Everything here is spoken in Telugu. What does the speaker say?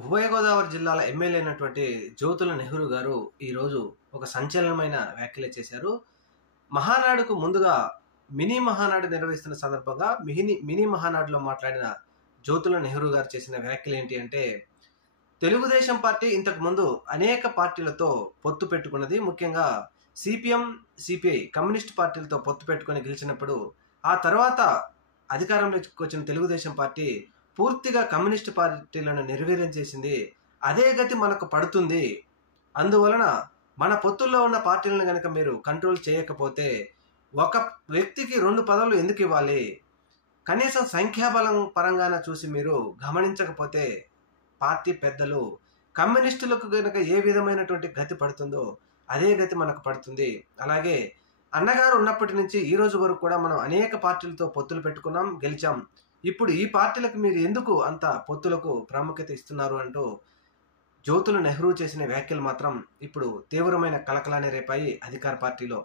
ఉభయ గోదావరి జిల్లాల ఎమ్మెల్యే అయినటువంటి జ్యోతుల నెహ్రూ గారు ఈరోజు ఒక సంచలనమైన వ్యాఖ్యలు చేశారు. మహానాడుకు ముందుగా మినీ మహానాడు నిర్వహిస్తున్న సందర్భంగా మినీ మహానాడులో మాట్లాడిన జ్యోతుల నెహ్రూ గారు చేసిన వ్యాఖ్యలు ఏంటి అంటే, తెలుగుదేశం పార్టీ ఇంతకు ముందు అనేక పార్టీలతో పొత్తు పెట్టుకున్నది. ముఖ్యంగా సిపిఎం, సిపిఐ కమ్యూనిస్ట్ పార్టీలతో పొత్తు పెట్టుకుని గెలిచినప్పుడు ఆ తర్వాత అధికారంలోకి వచ్చిన తెలుగుదేశం పార్టీ పూర్తిగా కమ్యూనిస్ట్ పార్టీలను నిర్వీర్యం చేసింది. అదే గతి మనకు పడుతుంది. అందువలన మన పొత్తుల్లో ఉన్న పార్టీలను కనుక మీరు కంట్రోల్ చేయకపోతే ఒక వ్యక్తికి 2 పదవులు ఎందుకు ఇవ్వాలి? కనీసం సంఖ్యాబలం పరంగానే చూసి మీరు గమనించకపోతే పార్టీ పెద్దలు కమ్యూనిస్టులకు కనుక ఏ విధమైనటువంటి గతి పడుతుందో అదే గతి మనకు పడుతుంది. అలాగే అన్నగారు ఉన్నప్పటి నుంచి ఈ రోజు వరకు కూడా మనం అనేక పార్టీలతో పొత్తులు పెట్టుకున్నాం, గెలిచాం. ఇప్పుడు ఈ పార్టీలకు మీరు ఎందుకు అంత పొత్తులకు ప్రాముఖ్యత ఇస్తున్నారు అంటూ జ్యోతుల నెహ్రూ చేసిన వ్యాఖ్యలు మాత్రం ఇప్పుడు తీవ్రమైన కలకలాన్ని రేపాయి అధికార పార్టీలో.